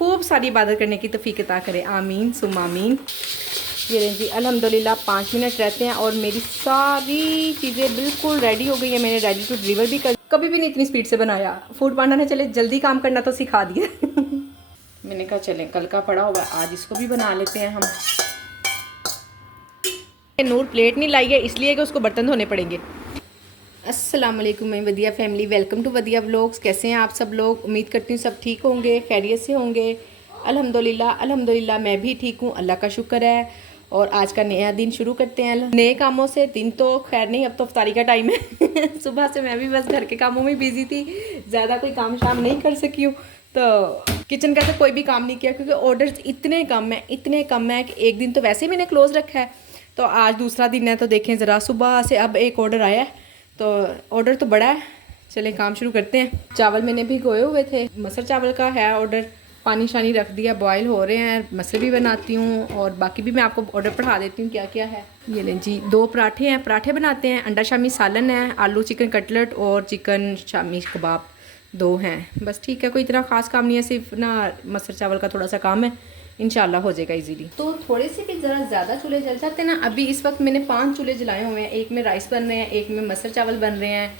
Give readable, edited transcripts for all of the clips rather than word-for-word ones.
खूब सारी इबादत करने की तौफीक अता करे, आमीन सुम आमीन। ये रही जी अल्हम्दुलिल्लाह 5 मिनट रहते हैं और मेरी सारी चीज़ें बिल्कुल रेडी हो गई है। मैंने रेडी टू डिलीवर भी कर, कभी भी नहीं इतनी स्पीड से बनाया। फूड पांडा ने चले जल्दी काम करना तो सिखा दिया। मैंने कहा चलें कल का पड़ा हुआ आज इसको भी बना लेते हैं हम। नूर प्लेट नहीं लाई है इसलिए कि उसको बर्तन धोने पड़ेंगे। अस्सलाम वालेकुम मैं वदिया फैमिली, वेलकम टू वदिया व्लॉग्स। कैसे हैं आप सब लोग? उम्मीद करती हूँ सब ठीक होंगे, खैरियत से होंगे। अल्हम्दुलिल्लाह मैं भी ठीक हूँ, अल्लाह का शुक्र है। और आज का नया दिन शुरू करते हैं नए कामों से। दिन तो खैर नहीं, अब तो इफ्तारी का टाइम है। सुबह से मैं भी बस घर के कामों में बिजी थी, ज़्यादा कोई काम शाम नहीं कर सकी हूँ। तो किचन का तो कोई भी काम नहीं किया क्योंकि ऑर्डर्स इतने कम हैं कि एक दिन तो वैसे ही मैंने क्लोज़ रखा है। तो आज दूसरा दिन है तो देखें ज़रा, सुबह से अब एक ऑर्डर आया है तो ऑर्डर तो बड़ा है। चलें काम शुरू करते हैं। चावल मैंने भिगोए हुए थे, मसर चावल का है ऑर्डर। पानी शानी रख दिया, बॉयल हो रहे हैं। मसर भी बनाती हूँ और बाकी भी मैं आपको ऑर्डर पढ़ा देती हूँ क्या क्या है। ये लें जी 2 पराठे हैं, पराठे बनाते हैं। अंडा शामी सालन है, आलू चिकन कटलेट और चिकन शामी कबाब 2 हैं। बस ठीक है, कोई इतना ख़ास काम नहीं है, सिर्फ ना मसर चावल का थोड़ा सा काम है, इंशाल्लाह हो जाएगा इजीली। तो थोड़े से भी ज़रा ज़्यादा चूल्हे जल जाते हैं ना। अभी इस वक्त मैंने 5 चूल्हे जलाए हुए हैं। एक में राइस बन रहे हैं, एक में मसर चावल बन रहे हैं,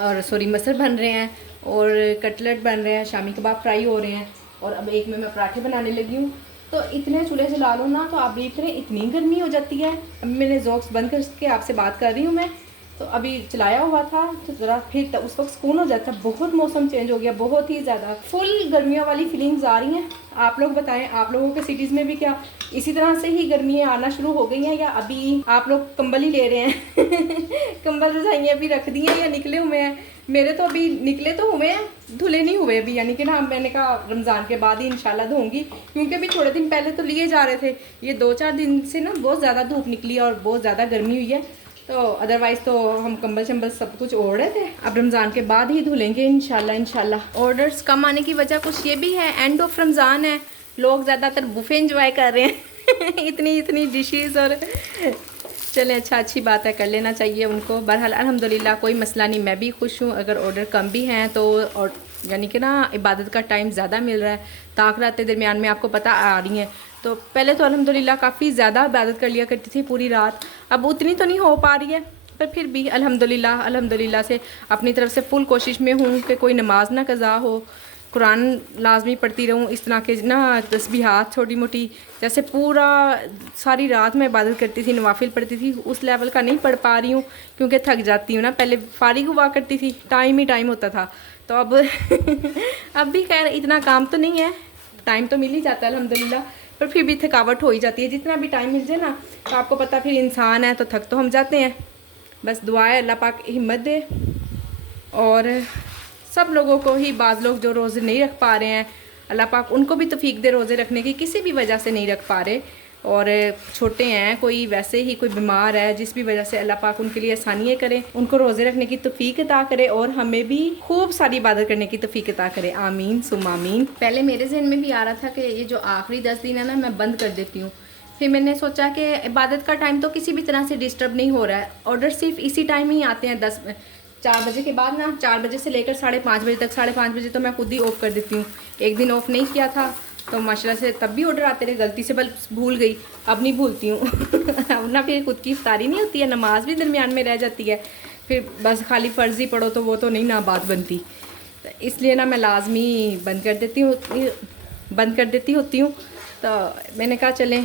और सॉरी मसर बन रहे हैं, और कटलेट बन रहे हैं, शामी कबाब फ्राई हो रहे हैं, और अब एक में मैं पराठे बनाने लगी हूँ। तो इतने चूल्हे जला लो ना तो आप देख रहे हैं इतनी गर्मी हो जाती है। अभी मैंने जॉक्स बंद करके आपसे बात कर रही हूँ मैं, तो अभी चलाया हुआ था तो ज़रा फिर उस वक्त सुकून हो जाता है। बहुत मौसम चेंज हो गया, बहुत ही ज़्यादा फुल गर्मियों वाली फीलिंग्स आ रही हैं। आप लोग बताएं, आप लोगों के सिटीज़ में भी क्या इसी तरह से ही गर्मियाँ आना शुरू हो गई हैं, या अभी आप लोग कंबल ही ले रहे हैं? कंबल रजाइयाँ भी रख दी हैं या निकले हुए हैं? मेरे तो अभी निकले तो हुए हैं, धुले नहीं हुए अभी, यानी कि ना मैंने कहा रमज़ान के बाद ही इंशाल्लाह धोऊंगी, क्योंकि अभी थोड़े दिन पहले तो लिए जा रहे थे। ये 2-4 दिन से ना बहुत ज़्यादा धूप निकली और बहुत ज़्यादा गर्मी हुई है, तो अदरवाइज़ तो हम कंबल शंबल सब कुछ ओढ़ रहे थे। अब रमज़ान के बाद ही धुलेंगे इंशाल्लाह। ऑर्डर्स कम आने की वजह कुछ ये भी है, एंड ऑफ रमज़ान है, लोग ज़्यादातर बुफे इंजॉय कर रहे हैं। इतनी डिशेज़, और चलें अच्छी बात है, कर लेना चाहिए उनको। बहरहाल अल्हम्दुलिल्लाह कोई मसला नहीं, मैं भी खुश हूँ। अगर ऑर्डर कम भी हैं तो, और यानी कि ना इबादत का टाइम ज़्यादा मिल रहा है, ताक रात दरमियान में आपको पता आ रही हैं। तो पहले तो अल्हम्दुलिल्लाह काफ़ी ज़्यादा इबादत कर लिया करती थी पूरी रात, अब उतनी तो नहीं हो पा रही है, पर फिर भी अल्हम्दुलिल्लाह से अपनी तरफ से फुल कोशिश में हूँ कि कोई नमाज ना कज़ा हो, कुरान लाजमी पढ़ती रहूँ, इस तरह के ना तस्बीहात छोटी मोटी, जैसे पूरा सारी रात मैं इबादत करती थी, नवाफिल पढ़ती थी, उस लेवल का नहीं पढ़ पा रही हूँ क्योंकि थक जाती हूँ ना। पहले फारिग हुआ करती थी, टाइम ही टाइम होता था, तो अब अब भी खैर इतना काम तो नहीं है, टाइम तो मिल ही जाता है अल्हम्दुलिल्लाह, पर फिर भी थकावट हो ही जाती है। जितना भी टाइम मिल जाए ना, तो आपको पता फिर इंसान है तो थक तो हम जाते हैं। बस दुआ है अल्लाह पाक हिम्मत दे, और सब लोगों को ही, बाज़ लोग जो रोज़े नहीं रख पा रहे हैं, अल्लाह पाक उनको भी तौफीक दे रोज़े रखने की, किसी भी वजह से नहीं रख पा रहे, और छोटे हैं, कोई वैसे ही कोई बीमार है, जिस भी वजह से अल्लाह पाक उनके लिए आसानियाँ करें, उनको रोज़े रखने की तौफीक अता करे, और हमें भी खूब सारी इबादत करने की तौफीक अता करे, आमीन सुम आमीन। पहले मेरे जहन में भी आ रहा था कि ये जो आखिरी 10 दिन है ना, मैं बंद कर देती हूँ। फिर मैंने सोचा कि इबादत का टाइम तो किसी भी तरह से डिस्टर्ब नहीं हो रहा है, ऑर्डर सिर्फ इसी टाइम ही आते हैं, 4 बजे के बाद ना, 4 बजे से लेकर 5:30 बजे तक, 5:30 बजे तो मैं खुद ही ऑफ़ कर देती हूँ। एक दिन ऑफ़ नहीं किया था तो माशाल्लाह से तब भी ऑर्डर आते रहे, गलती से बस भूल गई, अब नहीं भूलती हूँ। अब ना फिर खुद की इफ्तारी नहीं होती है, नमाज भी दरमियान में रह जाती है, फिर बस खाली फ़र्ज़ ही पढ़ो तो वो तो नहीं ना बात बनती, तो इसलिए ना मैं लाजमी बंद कर देती होती हूँ। तो मैंने कहा चलें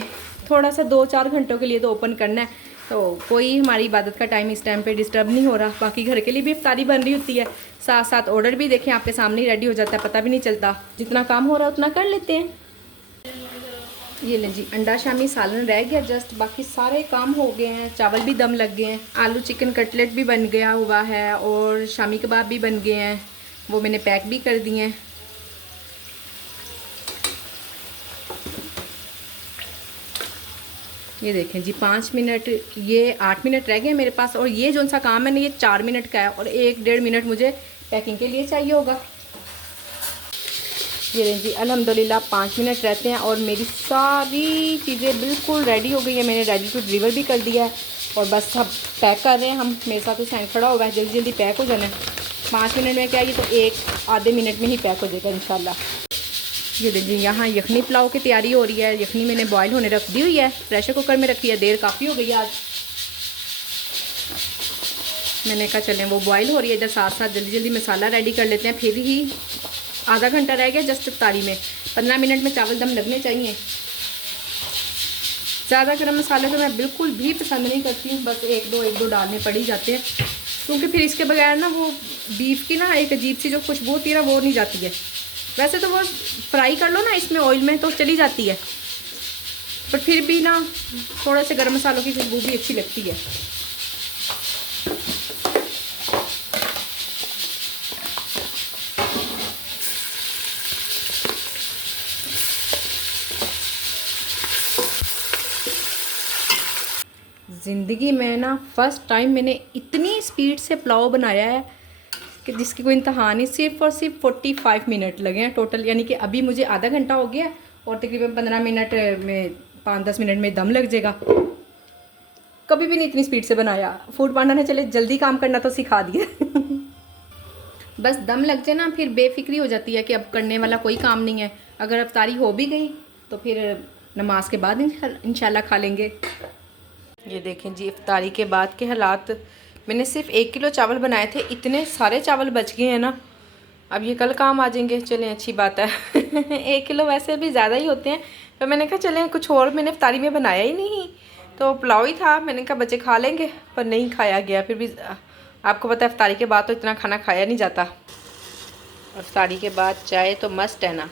थोड़ा सा 2-4 घंटों के लिए तो ओपन करना है, तो कोई हमारी इबादत का टाइम इस टाइम पे डिस्टर्ब नहीं हो रहा। बाकी घर के लिए भी इफ्तारी बन रही होती है, साथ साथ ऑर्डर भी देखें आपके सामने ही रेडी हो जाता है, पता भी नहीं चलता, जितना काम हो रहा है उतना कर लेते हैं। ये लें जी अंडा शामी सालन रह गया जस्ट, बाकी सारे काम हो गए हैं, चावल भी दम लग गए हैं, आलू चिकन कटलेट भी बन गया हुआ है, और शामी कबाब भी बन गए हैं, वो मैंने पैक भी कर दिए हैं। ये देखें जी 5 मिनट, ये 8 मिनट रह गए मेरे पास, और ये जो सा काम है ना ये 4 मिनट का है, और 1-1.5 मिनट मुझे पैकिंग के लिए चाहिए होगा। ये रही जी अल्हम्दुलिल्लाह 5 मिनट रहते हैं और मेरी सारी चीज़ें बिल्कुल रेडी हो गई है, मैंने रेडी टू डिलीवर भी कर दिया है, और बस सब पैक कर रहे हैं हम। मेरे साथ हुसैन खड़ा हुआ है, जल्दी जल्दी पैक हो जाना है। 5 मिनट में क्या, ये तो 1 आधे मिनट में ही पैक हो जाएगा इंशाल्लाह। ये देखिए यहाँ यखनी पुलाव की तैयारी हो रही है। यखनी मैंने बॉईल होने रख दी हुई है, प्रेशर कुकर में रखी है, देर काफ़ी हो गई है आज। मैंने कहा चलें वो बॉईल हो रही है, इधर साथ साथ जल्दी जल्दी मसाला रेडी कर लेते हैं। फिर ही आधा घंटा रह गया जस्ट इफ्तारी में, 15 मिनट में चावल दम लगने चाहिए। ज़्यादा गरम मसाले तो मैं बिल्कुल भी पसंद नहीं करती हूँ, बस एक दो डालने पड़ ही जाते हैं, क्योंकि फिर इसके बगैर ना वो बीफ की ना एक अजीब सी जो खुशबू होती है ना वो नहीं जाती है। वैसे तो वो फ्राई कर लो ना इसमें ऑयल में तो चली जाती है, पर फिर भी ना थोड़ा से गरम मसालों की खुशबू भी अच्छी लगती है। ज़िंदगी में ना फ़र्स्ट टाइम मैंने इतनी स्पीड से पुलाव बनाया है कि जिसकी कोई इंतहा नहीं। सिर्फ और सिर्फ 45 मिनट लगे हैं टोटल, यानी कि अभी मुझे आधा घंटा हो गया और तकरीबन 15 मिनट में 5-10 मिनट में दम लग जाएगा। कभी भी नहीं इतनी स्पीड से बनाया। फूड पांडा ने चले जल्दी काम करना तो सिखा दिया। बस दम लग जाए ना फिर बेफिक्री हो जाती है कि अब करने वाला कोई काम नहीं है। अगर अफ्तारी हो भी गई तो फिर नमाज के बाद इंशाल्लाह खा लेंगे। ये देखें जी इफ्तारी के बाद के हालात। मैंने सिर्फ 1 किलो चावल बनाए थे, इतने सारे चावल बच गए हैं ना, अब ये कल काम आ जाएंगे। चलें अच्छी बात है। 1 किलो वैसे भी ज़्यादा ही होते हैं, तो मैंने कहा चलें कुछ और मैंने इफ्तारी में बनाया ही नहीं, तो पुलाव ही था। मैंने कहा बच्चे खा लेंगे, पर नहीं खाया गया। फिर भी आपको पता है इफ्तारी के बाद तो इतना खाना खाया नहीं जाता। इफ्तारी के बाद चाय तो मस्ट है ना,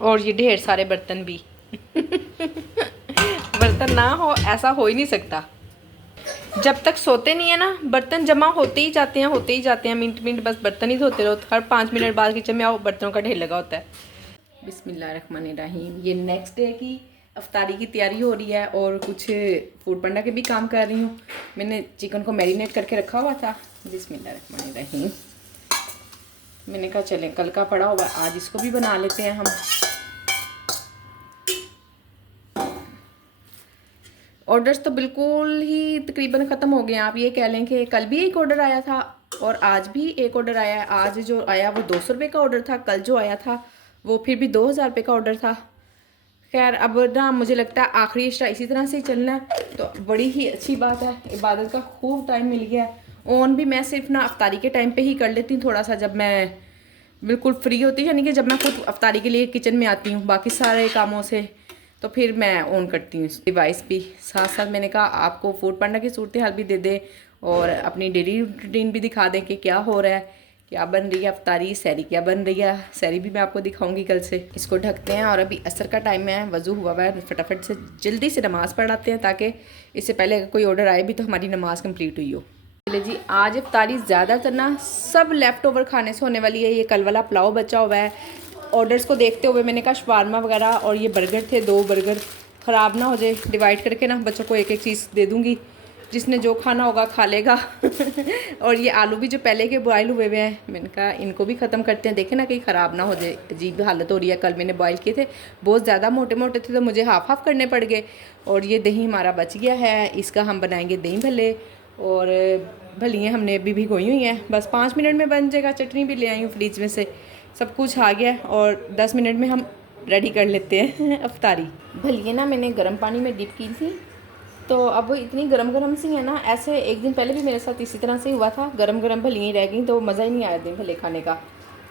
और ये ढेर सारे बर्तन भी। बर्तन ना हो ऐसा हो ही नहीं सकता। जब तक सोते नहीं है ना बर्तन जमा होते ही जाते हैं, मिनट बस बर्तन ही धोते रहो। हर 5 मिनट बाद किचन में आओ बर्तनों का ढेर लगा होता है। बिस्मिल्लाहिर्रहमानिर्रहीम। ये नेक्स्ट डे की इफ्तारी की तैयारी हो रही है और कुछ फूड पांडा के भी काम कर रही हूँ। मैंने चिकन को मैरिनेट करके रखा हुआ था। बिस्मिल्लाहिर्रहमानिर्रहीम। मैंने कहा चलें कल का पड़ा हुआ आज इसको भी बना लेते हैं हम। ऑर्डर्स तो बिल्कुल ही तकरीबन ख़त्म हो गए हैं। आप ये कह लें कि कल भी एक ऑर्डर आया था और आज भी एक ऑर्डर आया है। आज जो आया वो 200 रुपये का ऑर्डर था, कल जो आया था वो फिर भी 2000 रुपये का ऑर्डर था। खैर अब ना मुझे लगता है आखिरी इश्रा इसी तरह से ही चलना है, तो बड़ी ही अच्छी बात है। इबादत का खूब टाइम मिल गया है। ऑन भी मैं सिर्फ ना अफ्तारी के टाइम पे ही कर लेती हूँ थोड़ा सा, जब मैं बिल्कुल फ्री होती हूँ, यानी कि जब मैं खुद अफ्तारी के लिए किचन में आती हूँ। बाकी सारे कामों से तो फिर मैं ऑन करती हूँ डिवाइस भी। साथ साथ मैंने कहा आपको फूड पांडा की सूरत हाल भी दे दे और अपनी डेली रूटीन भी दिखा दें कि क्या हो रहा है, क्या बन रही है अफ्तारी, सैरी क्या बन रही है। सैरी भी मैं आपको दिखाऊंगी कल से। इसको ढकते हैं और अभी असर का टाइम है, वज़ू हुआ हुआ है, फटाफट से जल्दी से नमाज़ पढ़ाते हैं ताकि इससे पहले अगर कोई ऑर्डर आए भी तो हमारी नमाज़ कंप्लीट हुई हो। चलिए जी आज इफ्तारी ज़्यादातर ना सब लेफ़्ट ओवर खाने से होने वाली है। ये कल वाला पुलाव बचा हुआ है। ऑर्डर्स को देखते हुए मैंने कहा शवारमा वगैरह और ये बर्गर थे, 2 बर्गर ख़राब ना हो जाए, डिवाइड करके ना बच्चों को एक एक चीज़ दे दूँगी, जिसने जो खाना होगा खा लेगा। और ये आलू भी जो पहले के बॉयल हुए हुए हैं, मैंने कहा इनको भी ख़त्म करते हैं, देखें ना कहीं ख़राब ना हो जाए। अजीब हालत हो रही है। कल मैंने बॉयल किए थे, बहुत ज़्यादा मोटे मोटे थे तो मुझे हाफ करने पड़ गए। और ये दही हमारा बच गया है, इसका हम बनाएंगे दही भल्ले। और भलियाँ हमने अभी भिगोई हुई हैं, बस 5 मिनट में बन जाएगा। चटनी भी ले आई हूँ फ्रिज में से, सब कुछ आ गया और 10 मिनट में हम रेडी कर लेते हैं अफ्तारी। भलिए ना मैंने गर्म पानी में डिप की थी, तो अब वो इतनी गरम सी है ना। ऐसे एक दिन पहले भी मेरे साथ इसी तरह से हुआ था, गरम भलियाँ ही रह गई तो मज़ा ही नहीं आया दिन भले खाने का।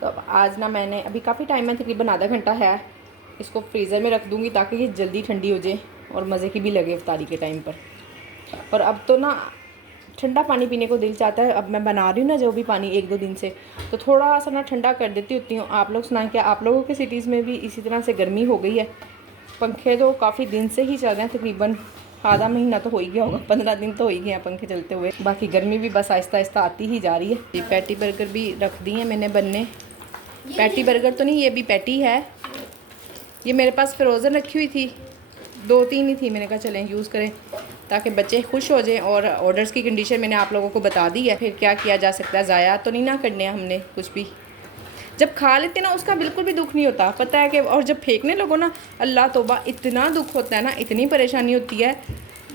तो अब आज ना मैंने अभी काफ़ी टाइम है, तकरीबन आधा घंटा है, इसको फ्रीज़र में रख दूँगी ताकि ये जल्दी ठंडी हो जाए और मज़े की भी लगे इफ्तारी के टाइम पर। और अब तो ना ठंडा पानी पीने को दिल चाहता है। अब मैं बना रही हूँ ना जो भी पानी 1-2 दिन से, तो थोड़ा सा ना ठंडा कर देती होती हूँ। आप लोग सुनाएं क्या आप लोगों के सिटीज़ में भी इसी तरह से गर्मी हो गई है? पंखे तो काफ़ी दिन से ही चल रहे हैं, तकरीबन आधा महीना तो हो ही गया होगा, 15 दिन तो हो ही गए हैं पंखे चलते हुए। बाकी गर्मी भी बस आहिस्ता आहिस्ता आती ही जा रही है। ये पैटी बर्गर भी रख दी हैं मैंने बनने। पैटी बर्गर तो नहीं, ये भी पैटी है। ये मेरे पास फ्रोज़न रखी हुई थी, 2-3 ही थी। मैंने कहा चलें यूज़ करें ताकि बच्चे खुश हो जाएं। और ऑर्डर्स की कंडीशन मैंने आप लोगों को बता दी है, फिर क्या किया जा सकता है, ज़ाया तो नहीं ना करने हमने कुछ भी। जब खा लेते ना उसका बिल्कुल भी दुख नहीं होता, पता है कि। और जब फेंकने लगो ना, अल्लाह तौबा, इतना दुख होता है ना, इतनी परेशानी होती है।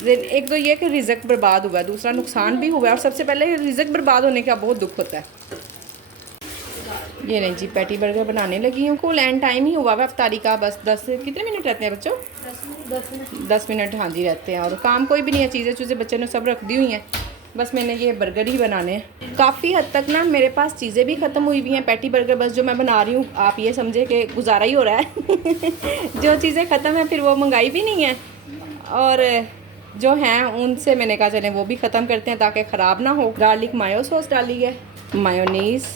एक तो ये कि रिज़्क बर्बाद हुआ है, दूसरा नुकसान भी हुआ है, और सबसे पहले रिज़्क बर्बाद होने का बहुत दुख होता है। ये नहीं जी, पैटी बर्गर बनाने लगी हूँ। कुल एंड टाइम ही हुआ हुआ अफ्तारी का, बस 10 कितने मिनट रहते हैं बच्चों? 10 मिनट हाँ जी रहते हैं। और काम कोई भी नहीं है, चीज़ें बच्चों ने सब रख दी हुई हैं, बस मैंने ये बर्गर ही बनाने हैं। काफ़ी हद तक ना मेरे पास चीज़ें भी ख़त्म हुई हुई हैं। पैटी बर्गर बस जो मैं बना रही हूँ, आप ये समझे कि गुजारा ही हो रहा है। जो चीज़ें ख़त्म हैं फिर वो मंगाई भी नहीं है, और जो हैं उनसे मैंने कहा चलें वो भी ख़त्म करते हैं ताकि ख़राब ना हो। गार्लिक मायो सॉस डाली है, मायोनीज़,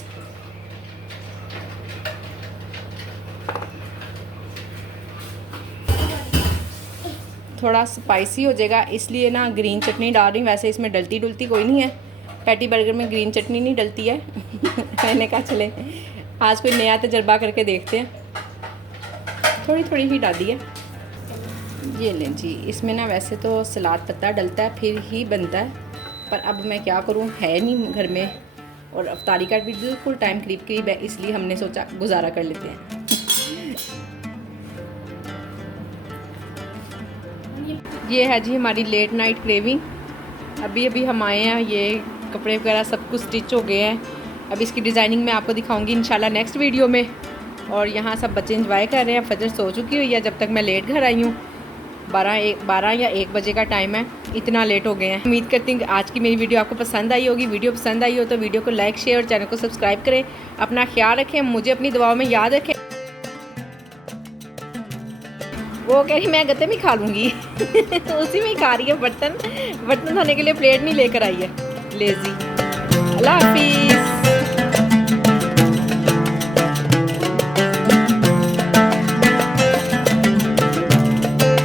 थोड़ा स्पाइसी हो जाएगा इसलिए ना ग्रीन चटनी डाल रही हूँ। वैसे इसमें डलती डुलती कोई नहीं है, पैटी बर्गर में ग्रीन चटनी नहीं डलती है। मैंने कहा चले आज कोई नया तजर्बा करके देखते हैं, थोड़ी थोड़ी ही डाली है। ये लें जी, इसमें ना वैसे तो सलाद पत्ता डलता है फिर ही बनता है, पर अब मैं क्या करूँ, है नहीं घर में, और अफ्तारी का भी बिल्कुल टाइम करीब करीब है, इसलिए हमने सोचा गुजारा कर लेते हैं। ये है जी हमारी लेट नाइट क्रेविंग। अभी अभी हम आए हैं, ये कपड़े वगैरह सब कुछ स्टिच हो गए हैं। अब इसकी डिज़ाइनिंग मैं आपको दिखाऊंगी इंशाल्लाह नेक्स्ट वीडियो में। और यहाँ सब बच्चे एंजॉय कर रहे हैं। फजर सो चुकी हुई है जब तक मैं लेट घर आई हूँ। 12 या 1 बजे का टाइम है, इतना लेट हो गए हैं। उम्मीद करती हूँ कि आज की मेरी वीडियो आपको पसंद आई होगी। वीडियो पसंद आई हो तो वीडियो को लाइक शेयर और चैनल को सब्सक्राइब करें। अपना ख्याल रखें, मुझे अपनी दुआओं में याद रखें। वो कह रही मैं गत्ते में खा लूँगी। उसी में ही खा रही है। बर्तन धोने के लिए प्लेट नहीं लेकर आई है, लेजी। अल्लाह हाफिज़।